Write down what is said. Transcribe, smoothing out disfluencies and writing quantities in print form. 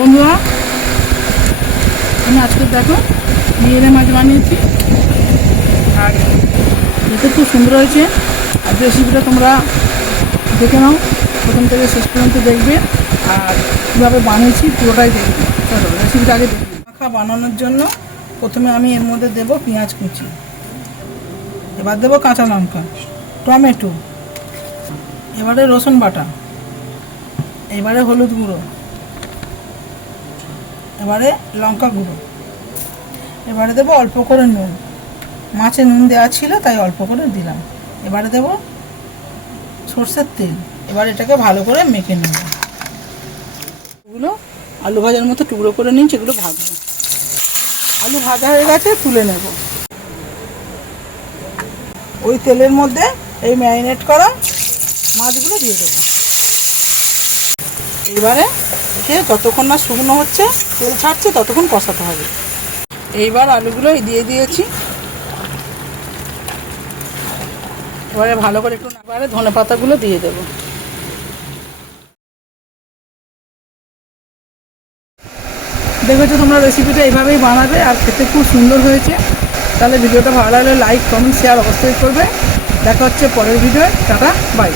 বন্ধুরা, আমি আজকে দেখো মিয়েলে মাছ বানিয়েছি আর এতে খুব সুন্দর হয়েছে। আর রেসিপিটা তোমরা দেখে নাও, প্রথম থেকে শেষ পর্যন্ত দেখবে আর কীভাবে বানিয়েছি পুরোটাই দেখবে। চলো রেসিপিটা আগে দেখবে। মাখা বানানোর জন্য প্রথমে আমি এর মধ্যে দেবো পেঁয়াজ কুচি, এবার দেবো কাঁচা লঙ্কা, টমেটো, এবারে রসুন বাটা, এবারে হলুদ গুঁড়ো, এবারে লঙ্কা গুঁড়ো, এবারে দেবো অল্প করে নুন। মাছে নুন দেওয়া ছিল তাই অল্প করে দিলাম। এবারে দেবো সর্ষের তেল। এবার এটাকে ভালো করে মেখে নেব। এগুলো আলু ভাজার মতো টুকরো করে নিচ্ছি, এগুলো ভাজবো। আলু ভাজা হয়ে গেছে, তুলে নেব। ওই তেলের মধ্যে এই ম্যারিনেট করা মাছগুলো দিয়ে দেবো। এবারে একে যতক্ষণ না শুকনো হচ্ছে, তেল ছাড়ছে, ততক্ষণ কষাতে হবে। এইবার আলুগুলো দিয়ে দিয়েছি। এবারে ভালো করে একটু এবারে ধনে পাতাগুলো দিয়ে দেবো। দেখেছো তোমরা রেসিপিটা এইভাবেই বানাবে আর খেতে খুব সুন্দর হয়েছে। তাহলে ভিডিওটা ভালো লাগলে লাইক, কমেন্ট, শেয়ার অবশ্যই করবে। দেখা হচ্ছে পরের ভিডিও। Tata, by.